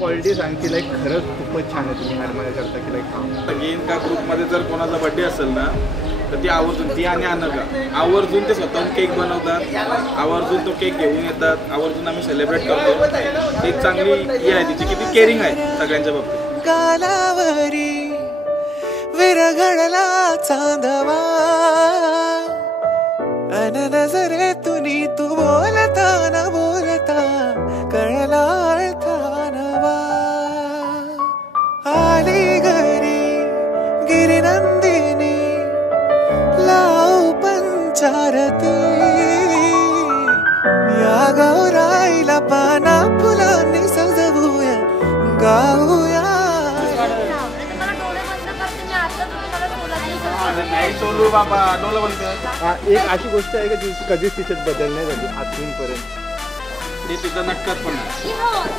Quality सांग की like खरंच खूपच छान आहे तुम्ही हार्मोनियम करता की लाईक अगेन का ग्रुपमध्ये जर कोणाचा बर्थडे असेल ना तर ती आवर्जून ती आणि अनघा आवर्जून ते स्वतःहून केक बनवतात, आवर्जून तो केक घेऊन येतात, आवर्जून आम्ही सेलिब्रेट करतो. एक चांगली ही आहे तिची किती केअरिंग आहे सगळ्यांच्या बाबतीत. गालावरी विरघळला चांदवा अन नजरेतून तू बोलता न बोलता कळला अर्थानवा आली घरी गिरिनंदिनी लाव पंचारती या गौराईला पाना फुलांनी सजवूया गाऊया. एक अशी गोष्ट आहे का जी कधीच तिच्यात बदल नाही झाली अजूनपर्यंत. ते तिथं नटतात पण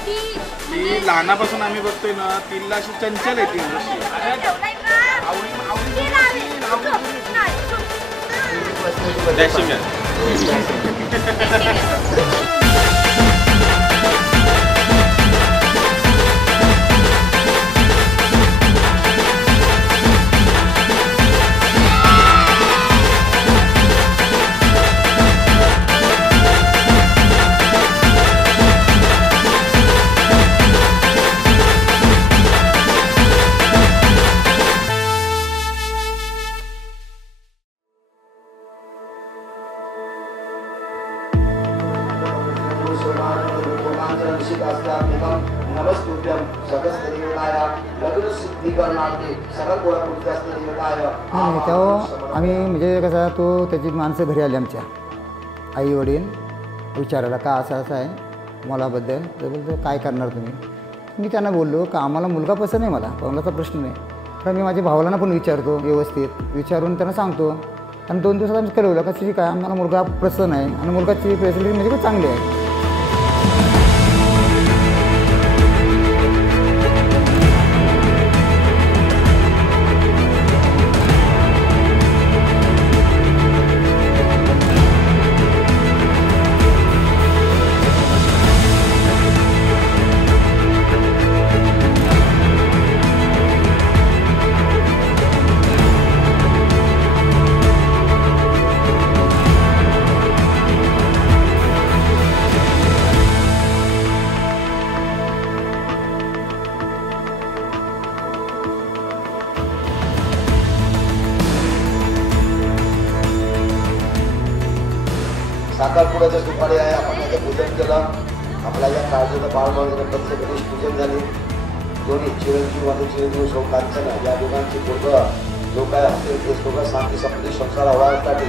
ती लहानापासून आम्ही बघतोय ना तिला अशी चंचल आहे ती डॅशिंग आहे. तेव्हा आम्ही म्हणजे कसं तो त्याची माणसं घरी आली आमच्या आई वडील विचारायला का असं आहे मुलाबद्दल. ते बोलतो काय करणार तुम्ही. मी त्यांना बोललो का आम्हाला मुलगा पसंत नाही, मला मुलाचा प्रश्न नाही, तर मी माझ्या भावाला पण विचारतो, व्यवस्थित विचारून त्यांना सांगतो. आणि 2 दिवसात आम्ही कळवलं का ठीक आहे आम्हाला मुलगा पसंत आहे आणि मुलगाची फॅसिलिटी म्हणजे खूप चांगली आहे. साखरपुड्याच्या दुपारी आहे आपण याचं पूजन केलं. आपल्या या काळजीचं बाळबाळ गणपतीचं गणेश पूजन झाले. दोन्ही चिरंजीव आणि चिरंजीव शोकांचं या दोघांची पूर्ण जो काय असेल ते दोघं शांती संपत्ती संसार व्हायसाठी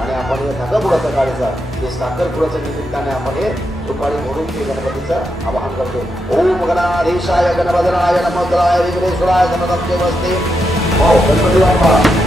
आणि आपण हे साखरपुड्याचा काढायचा ते साखरपुड्याच्या निमित्ताने आपण हे दुपारी म्हणून ते गणपतीचं आवाहन करतो. ओम गणाधीशाय गणपतराय नमोद्राय विघ्नेश्वराय गणपती वस्ते. हो गणपती बाप्पा.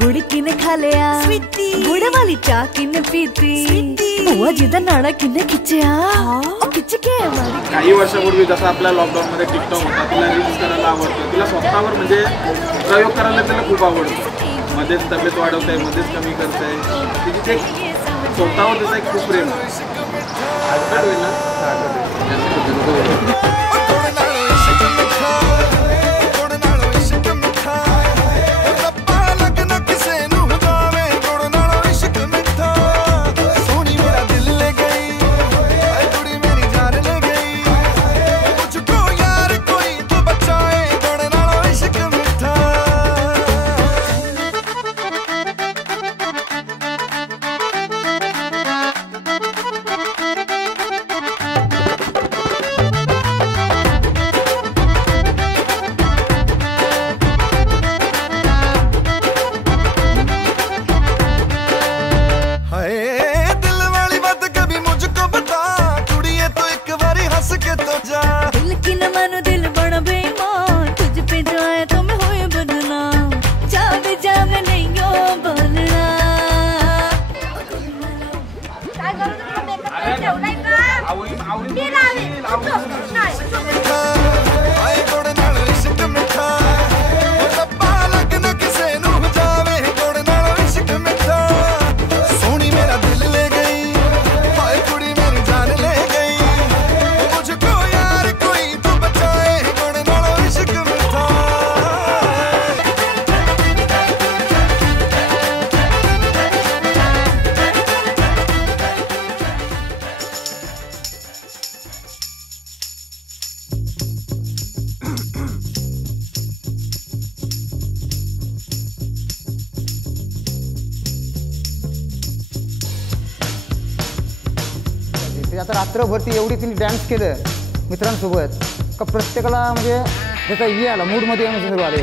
गुड़किन खा लिया स्वीटी गुड़ वाली चाह किन्ने पीती बुआ जी दा नाड़ा किन्ने खिच्चिया खिच्च के हमारी काही वर्षापूर्वी जसं आपल्या लॉकडाऊनमध्ये टिकटॉक होता, तिला रील्स करायला आवडतं, तिला स्वतःवर म्हणजे प्रयोग करायला तिला खूप आवडतं. मध्येच तब्येत वाढवते, मध्येच कमी करते, तिची ते स्वतःवर तिचं एक खूप प्रेम आहे. आता रात्रभर ती एवढी तिने डान्स केलं मित्रांसोबत का प्रत्येकाला म्हणजे त्याचा हे आला मूडमध्ये येण्याचे सर्व आले.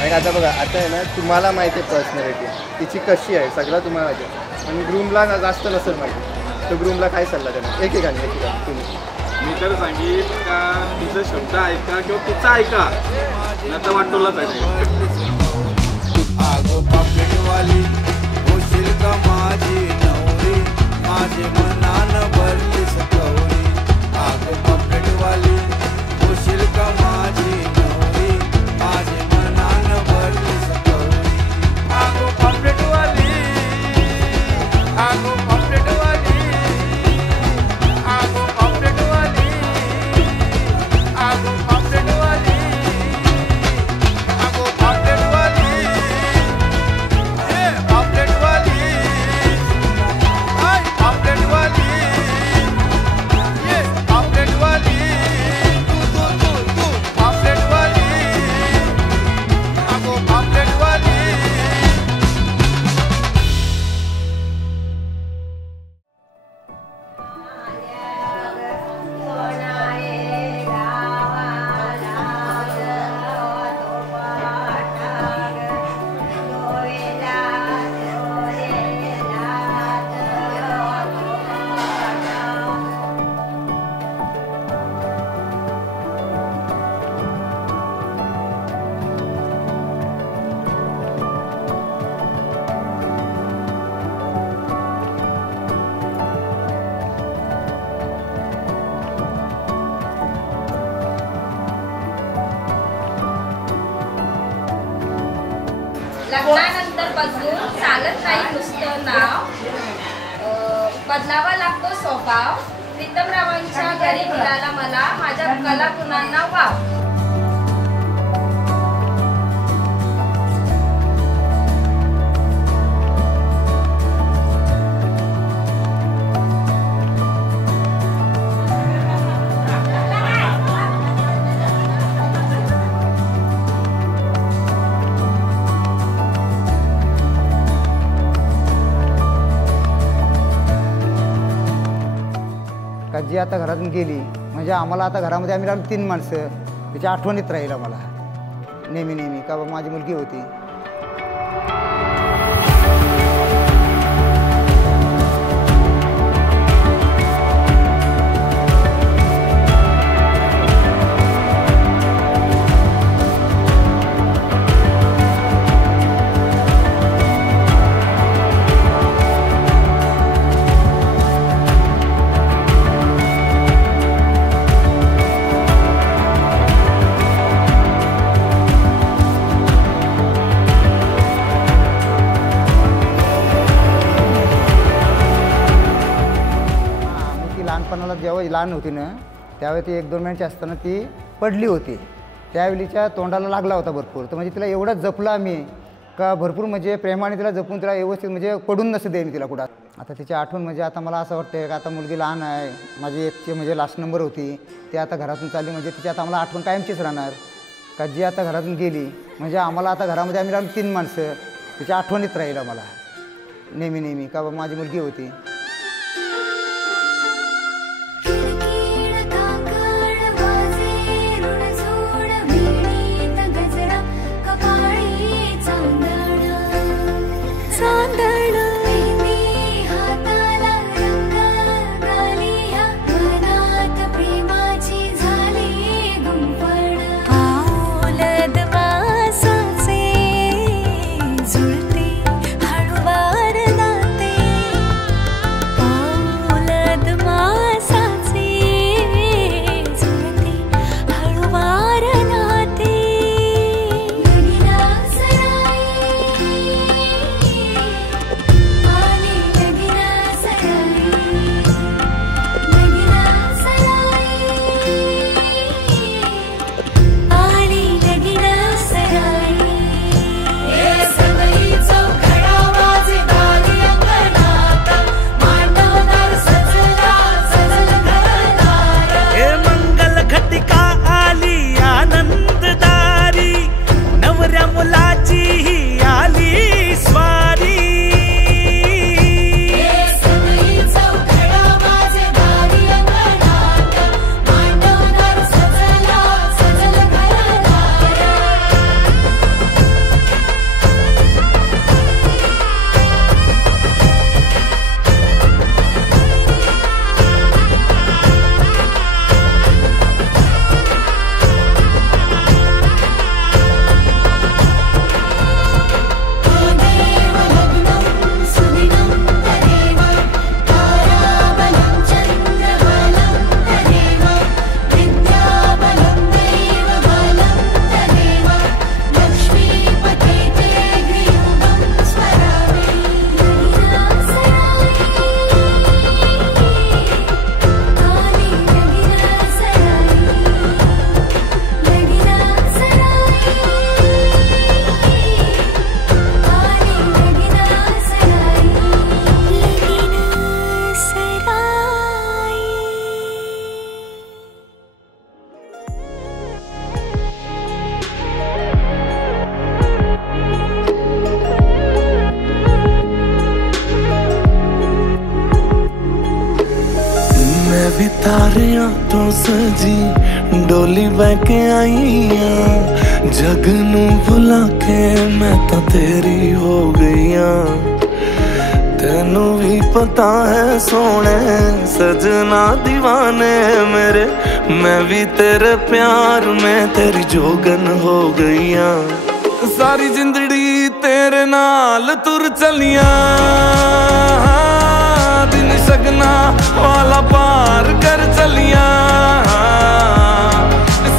आणि आता बघा, आता आहे ना तुम्हाला माहिती आहे पर्सनॅलिटी तिची कशी आहे सगळं तुम्हाला माहिती आहे, आणि ग्रूमला जास्त नसेल माहिती, तर ग्रूमला काय सल्ला देणार एकेकाने तुम्ही? मी तर सांगेन का तिचा शब्द ऐका किंवा तिचा ऐका, आता वाटोलाच आहे. आगो पापलेटवाली होशील का माझी नवरी, माझे मनान भरली सकवरी. आगो पापलेटवाली होशील का माझी नवरी, माझे मनान भरली सकवरी. आगो पापलेटवाली, आगो पापलेटवाली, आगो पापलेटवाली, आगो पापलेटवाली, आगो पापलेटवाली. लग्नानंतर बदलून चालत नाही नुसतं नाव, बदलावा लागतो स्वभाव. प्रीतमरावांच्या घरी मिळाला मला माझ्या कलागुणांना वाव. जी आता घरातून गेली म्हणजे आम्हाला आता घरामध्ये आम्ही राहिलो 3 माणसं, तिच्या आठवणीत राहील आम्हाला नेहमी नेहमी का बाबा माझी मुलगी होती. जेव्हा लहान होती ना त्यावेळी ती 1-2 महिन्याची असताना ती पडली होती. त्यावेळीच्या तोंडाला लागला होता भरपूर. तर म्हणजे तिला एवढं जपलं आम्ही का भरपूर म्हणजे प्रेमाने तिला जपून तिला व्यवस्थित म्हणजे पडून नसं देईन तिला कुठं. आता तिची आठवण म्हणजे आता मला असं वाटतं का आता मुलगी लहान आहे, माझी एकची म्हणजे लास्ट नंबर होती ती आता घरातून चालली म्हणजे तिची आता आम्हाला आठवण कायमचीच राहणार का जी आता घरातून गेली म्हणजे आम्हाला आता घरामध्ये आम्ही राहिलो 3 माणसं तिच्या आठवणीत राहील आम्हाला नेहमी नेहमी का बाबा माझी मुलगी होती. भी तारियां तो सजी डोली बह के आई जग नू भुला के मैं तो तेरी हो गई तेनू भी पता है सोने सजना दीवाने मेरे मैं भी तेरे प्यार में तेरी जोगन हो गई सारी जिंदड़ी तेरे नाल तुर चलिया दिन सगना वाला पार कर चलिया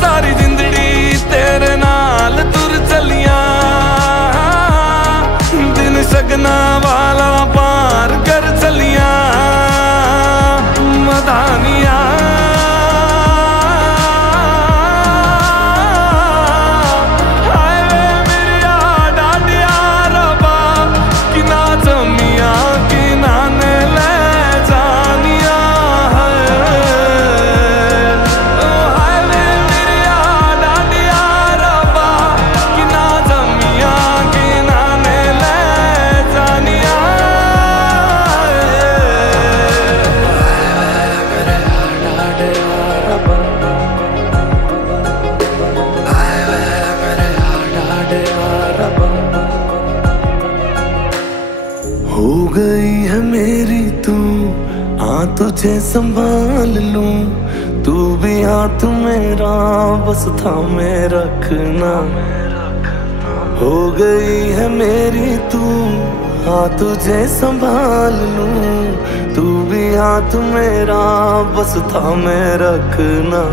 सारी जिंदड़ी तेरे नाल तुर चलिया दिन सगना वाला पार कर चलिया मदानिया हो गई है मेरी तू तुझे संभाल लूं तू भी हाथ मेरा बस थामे रखना हो गई है मेरी तू तुझे संभाल लूं तू भी हाथ मेरा बस थामे रखना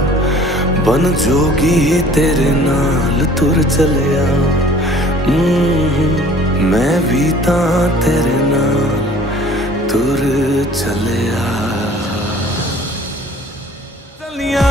बन जोगी तेरे नाल तुर चलिया मैं भी ता तेरे नाल तुर चलिया। ਚੱਲਨੀਆਂ